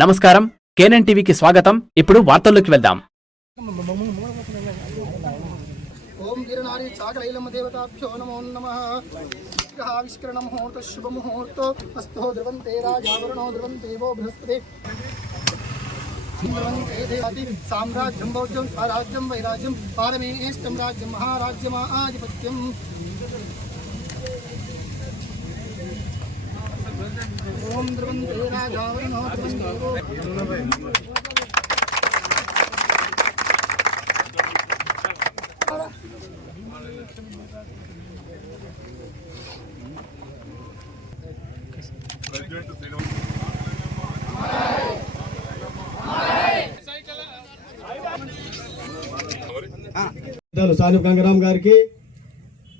నమస్కారం. కేనన్ టీవీకి స్వాగతం. ఇప్పుడు వార్తల్లోకి వెళ్దాం. ఓం గిరినారి చాకలైలమ దేవతాభ్యో నమో నమ. విగ్రహావిష్కరణ ముహూర్త శుభ ముహూర్తో అస్తో ధ్రువంతే రాజావరణో ధ్రువంతే బృహస్పతి. సామ్రాజ్యం బౌద్ధం స్వరాజ్యం వైరాజ్యం పారమేష్టం రాజ్యం మహారాజ్యమాధిపత్యం ఓం గంగరామ్ గారికి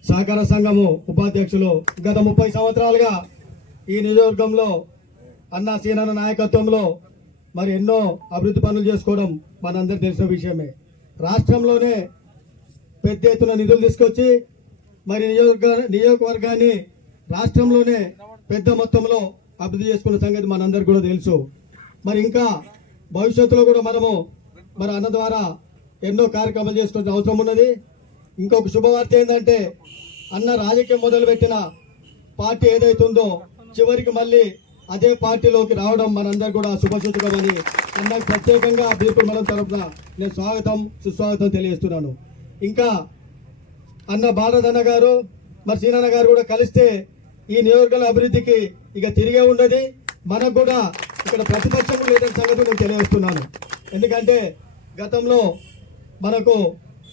సహకార సంఘము ఉపాధ్యక్షులు గత ముప్పై సంవత్సరాలుగా ఈ నియోజకవర్గంలో అన్నా సీనన్న నాయకత్వంలో మరి ఎన్నో అభివృద్ధి పనులు చేసుకోవడం మనందరికి తెలిసిన విషయమే. రాష్ట్రంలోనే పెద్ద ఎత్తున నిధులు తీసుకొచ్చి మరి నియోజక నియోజకవర్గాన్ని రాష్ట్రంలోనే పెద్ద మొత్తంలో అభివృద్ధి చేసుకున్న సంగతి మనందరికి కూడా తెలుసు. మరి ఇంకా భవిష్యత్తులో కూడా మనము మరి అన్న ద్వారా ఎన్నో కార్యక్రమాలు చేసుకోవాల్సిన అవసరం ఉన్నది. ఇంకొక శుభవార్త ఏంటంటే అన్న రాజకీయం మొదలుపెట్టిన పార్టీ ఏదైతుందో చివరికి మళ్ళీ అదే పార్టీలోకి రావడం మనందరికి కూడా శుభసూచకమని అన్నకు ప్రత్యేకంగా బీపీ మనం తరఫున నేను స్వాగతం సుస్వాగతం తెలియజేస్తున్నాను. ఇంకా అన్న భారతన్న గారు మరి సీనన్న గారు కూడా కలిస్తే ఈ నియోజకవర్గాల అభివృద్ధికి ఇక తిరిగే ఉండదు మనకు కూడా ఇక్కడ ప్రతిపక్షం లేదని సంగతి నేను తెలియజేస్తున్నాను. ఎందుకంటే గతంలో మనకు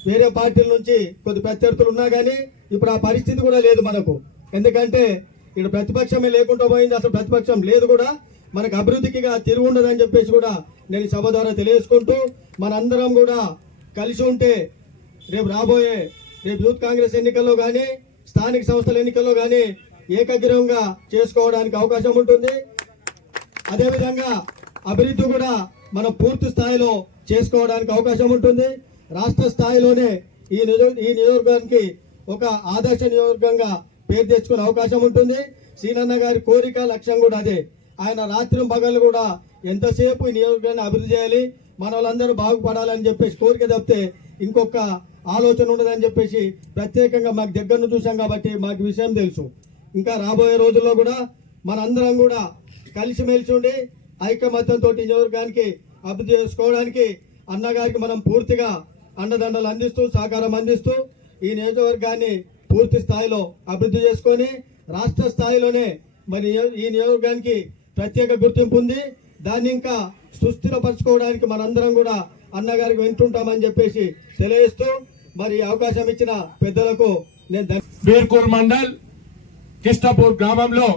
వేరే పార్టీల నుంచి కొద్ది ప్రత్యర్థులు ఉన్నా కానీ ఇప్పుడు ఆ పరిస్థితి కూడా లేదు మనకు. ఎందుకంటే ఇక్కడ ప్రతిపక్షమే లేకుండా పోయింది. అసలు ప్రతిపక్షం లేదు కూడా. మనకు అభివృద్ధికి తిరుగుండదని తిరుగు ఉండదని చెప్పేసి కూడా నేను సభ ద్వారా తెలియజేసుకుంటూ మనందరం కూడా కలిసి ఉంటే రేపు రాబోయే రేపు యూత్ కాంగ్రెస్ ఎన్నికల్లో కానీ స్థానిక సంస్థల ఎన్నికల్లో కానీ ఏకగ్రీవంగా చేసుకోవడానికి అవకాశం ఉంటుంది. అదేవిధంగా అభివృద్ధి కూడా మనం పూర్తి స్థాయిలో చేసుకోవడానికి అవకాశం ఉంటుంది. రాష్ట్ర స్థాయిలోనే ఈ నియోజక ఈ నియోజకవర్గానికి ఒక ఆదర్శ నియోజకవర్గంగా పేరు తెచ్చుకునే అవకాశం ఉంటుంది. సీనన్న గారి కోరిక లక్ష్యం కూడా అదే. ఆయన రాత్రి పగలు కూడా ఎంతసేపు ఈ నియోజకవర్గాన్ని అభివృద్ధి చేయాలి మన వాళ్ళందరూ బాగుపడాలని చెప్పేసి కోరిక తప్పితే ఇంకొక ఆలోచన ఉండదని చెప్పేసి ప్రత్యేకంగా మాకు దగ్గరను చూసాం కాబట్టి మాకు విషయం తెలుసు. ఇంకా రాబోయే రోజుల్లో కూడా మనందరం కూడా కలిసిమెలిసి ఉండి ఐకమత్యంతో నియోజకవర్గానికి అభివృద్ధి చేసుకోవడానికి అన్నగారికి మనం పూర్తిగా అండదండలు అందిస్తూ సహకారం అందిస్తూ ఈ నియోజకవర్గాన్ని పూర్తి స్థాయిలో అభివృద్ధి చేసుకొని రాష్ట్ర స్థాయిలోనే మరి ఈ నియోజకవర్గానికి ప్రత్యేక గుర్తింపు ఉంది. దాన్ని ఇంకా సుస్థిరపరచుకోవడానికి మనందరం కూడా అన్నగారికి వింటుంటామని చెప్పేసి తెలియజేస్తూ మరి అవకాశం ఇచ్చిన పెద్దలకు నేను బీర్కూర్ మండల్ కిష్టపూర్ గ్రామంలో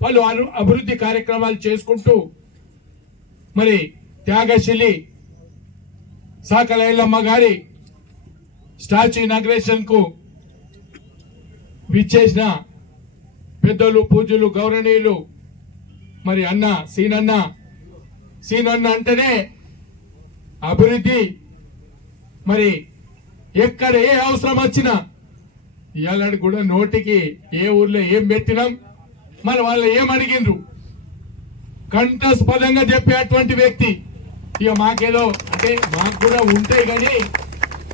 పలు అభివృద్ధి కార్యక్రమాలు చేసుకుంటూ మరి త్యాగశిలి సాకలైలమ్మ గారి స్టాచ్యూ ఇనాగ్రేషన్కు విచ్చేసిన పెద్దలు పూజలు గౌరవనీయులు మరి అన్న సీనన్న సీనన్న అంటేనే అభివృద్ధి. మరి ఎక్కడ ఏ అవసరం వచ్చినా ఇవాళ కూడా నోటికి ఏ ఊర్లో ఏం పెట్టినాం మరి వాళ్ళు ఏం అడిగిండ్రు? కంఠస్పదంగా చెప్పేటువంటి వ్యక్తి. ఇక మాకేదో అంటే మాకు కూడా ఉంటాయి కానీ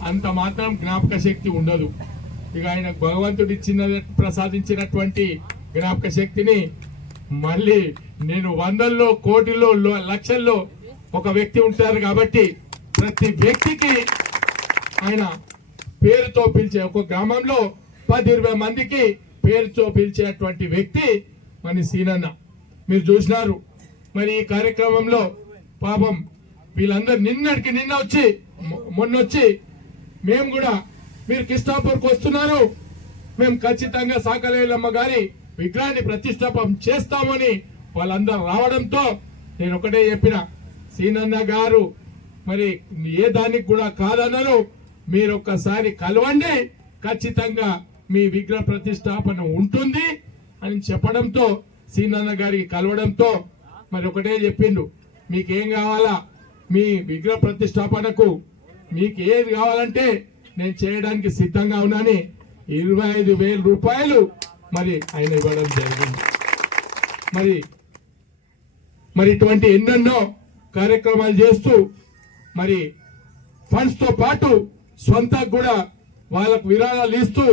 అంత మాత్రం జ్ఞాపక శక్తి ఉండదు. ఇక ఆయన భగవంతుడు ఇచ్చిన ప్రసాదించినటువంటి జ్ఞాపక శక్తిని మళ్ళీ నేను వందల్లో కోటిల్లో లక్షల్లో ఒక వ్యక్తి ఉంటారు కాబట్టి ప్రతి వ్యక్తికి ఆయన పేరుతో పిలిచే ఒక గ్రామంలో పది ఇరవై మందికి పేరుతో పిలిచేటువంటి వ్యక్తి మన సీనన్న. మీరు చూసినారు. మరి ఈ కార్యక్రమంలో పాపం వీళ్ళందరూ నిన్నటికి నిన్న వచ్చి మొన్న వచ్చి మేము కూడా మీరు కిష్టాపూర్కి వస్తున్నారు. మేము ఖచ్చితంగా సాకలేలమ్మ గారి విగ్రహాన్ని ప్రతిష్టాపం చేస్తామని వాళ్ళందరూ రావడంతో నేను ఒకటే చెప్పిన సీనన్న గారు మరి ఏ దానికి కూడా కాదన్నారు. మీరు ఒక్కసారి కలవండి. ఖచ్చితంగా మీ విగ్రహ ప్రతిష్టాపన ఉంటుంది అని చెప్పడంతో సీనన్న గారికి కలవడంతో మరి ఒకటే చెప్పిండు. మీకేం కావాలా? మీ విగ్రహ ప్రతిష్టాపనకు మీకు ఏది కావాలంటే నేను చేయడానికి సిద్ధంగా ఉన్నాని ఇరవై ఐదు వేల రూపాయలు మరి ఆయన ఇవ్వడం జరిగింది. మరి మరి ఇటువంటి ఎన్నెన్నో కార్యక్రమాలు చేస్తూ మరి ఫండ్స్తో పాటు సొంత కూడా వాళ్ళకు విరాళాలు ఇస్తూ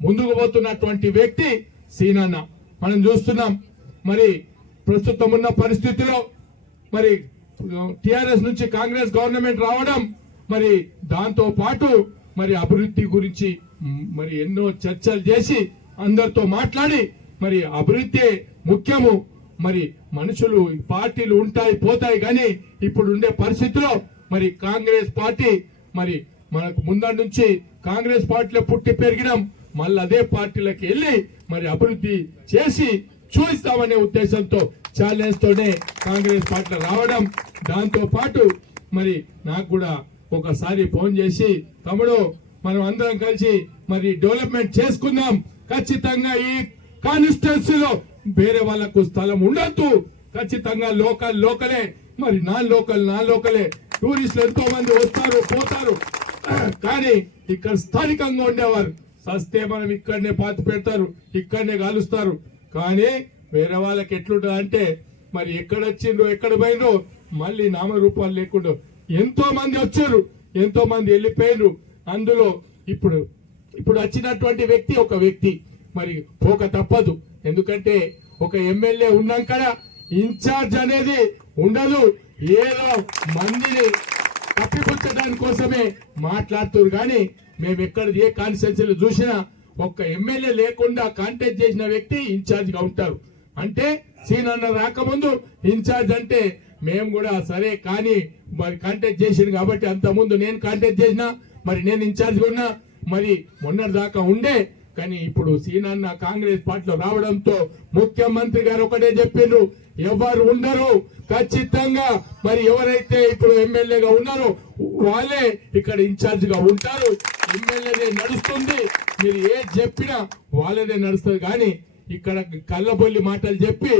ముందుకు పోతున్నటువంటి వ్యక్తి సీనాన్న. మనం చూస్తున్నాం మరి ప్రస్తుతం ఉన్న పరిస్థితిలో మరి టిఆర్ఎస్ నుంచి కాంగ్రెస్ గవర్నమెంట్ రావడం మరి దాంతో పాటు మరి అభివృద్ధి గురించి మరి ఎన్నో చర్చలు చేసి అందరితో మాట్లాడి మరి అభివృద్ధి ముఖ్యము. మరి మనుషులు పార్టీలు ఉంటాయి పోతాయి కానీ ఇప్పుడు ఉండే పరిస్థితిలో మరి కాంగ్రెస్ పార్టీ మరి మనకు ముందర నుంచి కాంగ్రెస్ పార్టీలో పుట్టి పెరిగినాం మళ్ళీ అదే పార్టీలకు వెళ్ళి మరి అభివృద్ధి చేసి చూపిస్తామనే ఉద్దేశంతో ఛాలెంజ్ తోనే కాంగ్రెస్ పార్టీలో రావడం. దాంతో పాటు మరి నాకు కూడా ఒకసారి ఫోన్ చేసి తమ్ముడు మనం అందరం కలిసి మరి డెవలప్మెంట్ చేసుకుందాం. ఖచ్చితంగా ఈ కాన్స్టిట్యున్సీలో వేరే వాళ్ళకు స్థలం ఉండద్దు. ఖచ్చితంగా లోకల్ లోకలే. మరి నా లోకల్ నా లోకలే. టూరిస్టులు ఎంతో మంది వస్తారు పోతారు. కానీ ఇక్కడ స్థానికంగా ఉండేవారు. సస్తే మనం ఇక్కడనే పాతి పెడతారు ఇక్కడనే కాలుస్తారు. కానీ వేరే వాళ్ళకి ఎట్లుంటుంది అంటే మరి ఎక్కడ వచ్చిండ్రో ఎక్కడ పోయిండ్రో మళ్ళీ నామరూపాలు లేకుండా ఎంతో మంది వచ్చారు ఎంతో మంది వెళ్ళిపోయినరు అందులో ఇప్పుడు ఇప్పుడు వచ్చినటువంటి వ్యక్తి ఒక వ్యక్తి. మరి పోక తప్పదు. ఎందుకంటే ఒక ఎమ్మెల్యే ఉన్నాక ఇన్ఛార్జ్ అనేది ఉండదు. ఏదో మందిని కప్పిపుచ్చడానికి కోసమే మాట్లాడుతున్నారు కానీ మేము ఎక్కడ ఏ కాన్స్టిట్యూన్సీలు చూసినా ఒక్క ఎమ్మెల్యే లేకుండా కాంటాక్ట్ చేసిన వ్యక్తి ఇన్ఛార్జ్గా ఉంటారు. అంటే సీనన్న రాకముందు ఇన్ఛార్జ్ అంటే మేము కూడా సరే కానీ మరి కాంటాక్ట్ చేసిండు కాబట్టి అంత ముందు నేను కాంటాక్ట్ చేసిన మరి నేను ఇన్ఛార్జ్ ఉన్నా మరి మొన్నటి దాకా ఉండే కానీ ఇప్పుడు సీనన్న కాంగ్రెస్ పార్టీలో రావడంతో ముఖ్యమంత్రి గారు ఒకటే చెప్పిండ్రు ఎవరు ఉండరు ఖచ్చితంగా మరి ఎవరైతే ఇప్పుడు ఎమ్మెల్యేగా ఉన్నారో వాళ్ళే ఇక్కడ ఇన్ఛార్జ్గా ఉంటారు. ఎమ్మెల్యేనే నడుస్తుంది మీరు ఏది చెప్పినా వాళ్ళదే నడుస్తుంది. కానీ ఇక్కడ కళ్ళబొల్లి మాటలు చెప్పి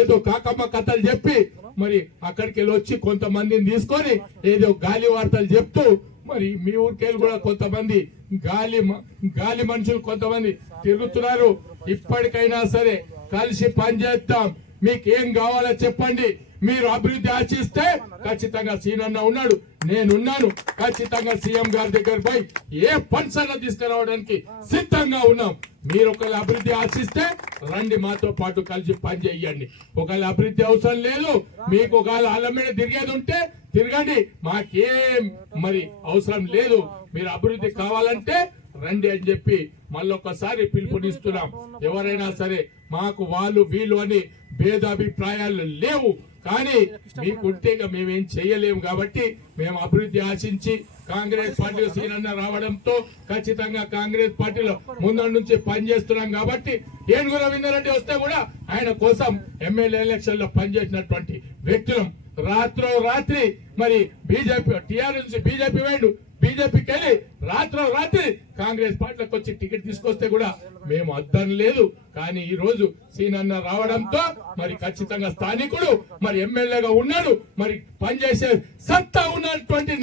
ఏదో కాకమ్మ కథలు చెప్పి మరి అక్కడికి వెళ్ళి వచ్చి కొంతమందిని తీసుకొని ఏదో గాలి వార్తలు చెప్తూ మరి మీ ఊరికెళ్ళి కూడా కొంతమంది గాలి మ- గాలి మనుషులు కొంతమంది తిరుగుతున్నారు. ఇప్పటికైనా సరే కలిసి పనిచేస్తాం మీకు ఏం కావాలో చెప్పండి. మీరు అభివృద్ధి ఆశిస్తే ఖచ్చితంగా సీనన్న ఉన్నాడు. నేనున్నాను. ఖచ్చితంగా సీఎం గారి దగ్గర పోయి ఏ ఫండ్స్ అన్న తీసుకురావడానికి సిద్ధంగా ఉన్నాం. మీరు ఒకవేళ అభివృద్ధి ఆశిస్తే రండి మాతో పాటు కలిసి పని చేయండి. ఒకవేళ అభివృద్ధి అవసరం లేదు మీకు ఒకవేళ అల్ల తిరిగేది ఉంటే తిరగండి. మాకేం మరి అవసరం లేదు. మీరు అభివృద్ధి కావాలంటే రండి అని చెప్పి మళ్ళొకసారి పిలుపునిస్తున్నాం. ఎవరైనా సరే మాకు వాళ్ళు వీళ్ళు అని భేదాభిప్రాయాలు లేవు. కానీ మీకుంటే మేమేం చేయలేము కాబట్టి మేము అభివృద్ధి ఆశించి కాంగ్రెస్ పార్టీ సీనన్న రావడంతో ఖచ్చితంగా కాంగ్రెస్ పార్టీలో ముందు నుంచి పనిచేస్తున్నాం కాబట్టి ఏనుగు రవీందర్ వస్తే కూడా ఆయన కోసం ఎమ్మెల్యే ఎలక్షన్లో పనిచేసినటువంటి వ్యక్తులం. రాత్రో రాత్రి మరి బీజేపీ టీఆర్ఎస్ నుంచి బీజేపీ వేడు బీజేపీకి వెళ్ళి రాత్రో రాత్రి కాంగ్రెస్ పార్టీలకు వచ్చి టికెట్ తీసుకొస్తే కూడా మేము అద్దం లేదు. కానీ ఈ రోజు సీనన్న రావడంతో మరి ఖచ్చితంగా స్థానికుడు మరి ఎమ్మెల్యేగా ఉన్నాడు మరి పనిచేసే సత్తా ఉన్నటువంటి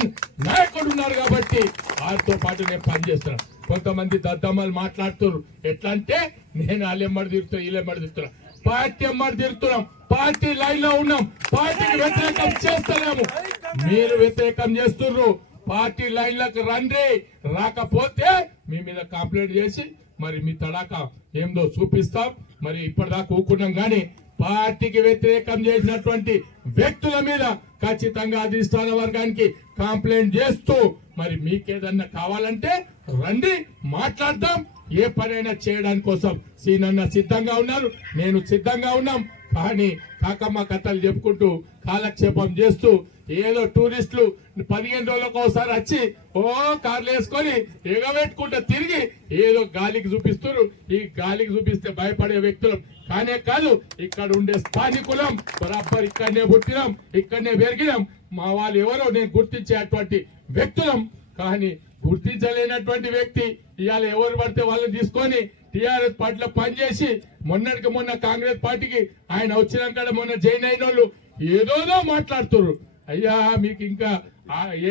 నాయకుడు ఉన్నారు కాబట్టి వారితో పాటు నేను పనిచేస్తున్నాను. కొంతమంది దద్దమ్మలు మాట్లాడుతున్నారు. ఎట్లా అంటే నేను వాళ్ళెమ్మడి తీరుతున్నా వీళ్ళెమ్మడి తీరుతున్నా పార్టీ ఎమ్మడి తిరుగుతున్నాం. పార్టీ లైన్లో ఉన్నాం. పార్టీకి వ్యతిరేకం చేస్తలేము. మీరు వ్యతిరేకం చేస్తున్నారు. పార్టీ లైన్లకు రండి. రాకపోతే మీ మీద కంప్లైంట్ చేసి మరి మీ తడాక ఏందో చూపిస్తాం. మరి ఇప్పటిదాకా ఊకున్నాం కానీ పార్టీకి వ్యతిరేకం చేసినటువంటి వ్యక్తుల మీద ఖచ్చితంగా అధిష్టాన వర్గానికి కంప్లైంట్ చేస్తూ మరి మీకేదన్నా కావాలంటే రండి మాట్లాడదాం. ఏ పనైనా చేయడానికి కోసం సీనన్న సిద్ధంగా ఉన్నారు. నేను సిద్ధంగా ఉన్నాం. కానీ కాకమ్మ కథలు చెప్పుకుంటూ కాలక్షేపం చేస్తూ ఏదో టూరిస్టులు పదిహేను రోజులకు ఒకసారి వచ్చి ఓ కార్లు వేసుకొని ఎగబెట్టుకుంటూ తిరిగి ఏదో గాలికి చూపిస్తున్నారు. ఈ గాలికి చూపిస్తే భయపడే వ్యక్తులు. కానే కాదు ఇక్కడ ఉండే స్థానికులం బరాబర్ ఇక్కడనే పుట్టినాం ఇక్కడనే పెరిగినాం. మా వాళ్ళు ఎవరో నేను గుర్తించే అటువంటి వ్యక్తులం. కానీ గుర్తించలేనటువంటి వ్యక్తి ఇవాళ ఎవరు పడితే వాళ్ళని తీసుకొని టిఆర్ఎస్ పార్టీలో పనిచేసి మొన్నటికి మొన్న కాంగ్రెస్ పార్టీకి ఆయన వచ్చినాక మొన్న జైన్ అయిన వాళ్ళు ఏదోదో మాట్లాడుతున్నారు. అయ్యా మీకు ఇంకా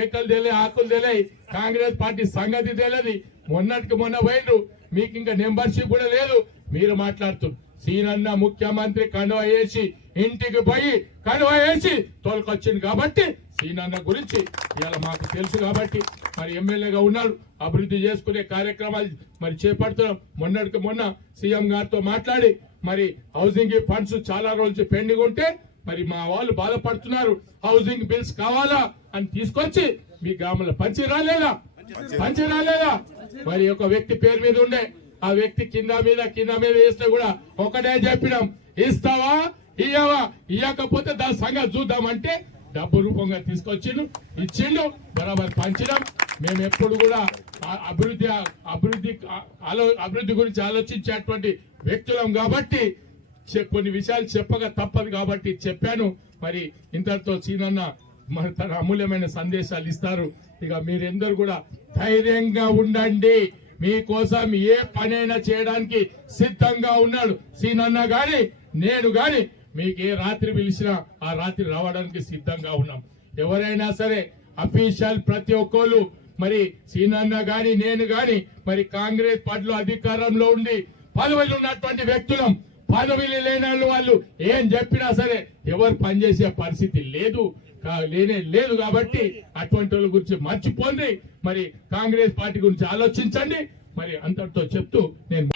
ఏకలు తెలియ ఆకులు తెలియ కాంగ్రెస్ పార్టీ సంగతి తెలియదు మొన్నటికి మొన్న పోయిండ్రు మీకు ఇంకా మెంబర్షిప్ కూడా లేదు. మీరు మాట్లాడుతున్నారు. సీనన్న ముఖ్యమంత్రి కనువ వేసి ఇంటికి పోయి కనువ వేసి తోలుకొచ్చింది కాబట్టి సీనన్న గురించి ఇవాళ మాకు తెలుసు కాబట్టి మరి ఎమ్మెల్యేగా ఉన్నాడు అభివృద్ధి చేసుకునే కార్యక్రమాలు మరి చేపడుతున్నాం. మొన్నటికి మొన్న సీఎం గారితో మాట్లాడి మరి హౌసింగ్ ఫండ్స్ చాలా రోజులు పెండింగ్ ఉంటే మరి మా వాళ్ళు బాధపడుతున్నారు. హౌసింగ్ బిల్స్ కావాలా అని తీసుకొచ్చి మీ గ్రామంలో పంచి రాలేదా? పంచి రాలేదా? మరి ఒక వ్యక్తి పేరు మీద ఉండే ఆ వ్యక్తి కింద మీద కింద మీద వేస్తే కూడా ఒకటే చెప్పినాం. ఇస్తావా? ఇయ్యవా? ఇయ్యకపోతే దాని సంగతి చూద్దామంటే డబ్బు రూపంగా తీసుకొచ్చిండు ఇచ్చిండు బరాబర్ పంచడం మేము ఎప్పుడు కూడా ఆ- అభివృద్ధి అభివృద్ధి అభివృద్ధి గురించి ఆలోచించేటువంటి వ్యక్తులం కాబట్టి కొన్ని విషయాలు చెప్పక తప్పదు కాబట్టి చెప్పాను. మరి ఇంతటితో సీనన్న మరి తన అమూల్యమైన సందేశాలు ఇస్తారు. ఇక మీరెందరూ కూడా ధైర్యంగా ఉండండి. మీకోసం ఏ పనైనా చేయడానికి సిద్ధంగా ఉన్నాడు. సీనన్న గాని నేను గాని మీకు ఏ రాత్రి పిలిచినా ఆ రాత్రి రావడానికి సిద్ధంగా ఉన్నాం. ఎవరైనా సరే అఫీషియల్ ప్రతి ఒక్కరు మరి సీనన్న గాని నేను గాని మరి కాంగ్రెస్ పార్టీలో అధికారంలో ఉండి పదవులు ఉన్నటువంటి వ్యక్తులం పదవిలు లేని వాళ్ళు ఏం చెప్పినా సరే ఎవరు పనిచేసే పరిస్థితి లేదు. లేనే లేదు కాబట్టి అటువంటి వాళ్ళ గురించి మర్చిపోండి. మరి కాంగ్రెస్ పార్టీ గురించి ఆలోచించండి. మరి అంతటితో చెప్తూ నేను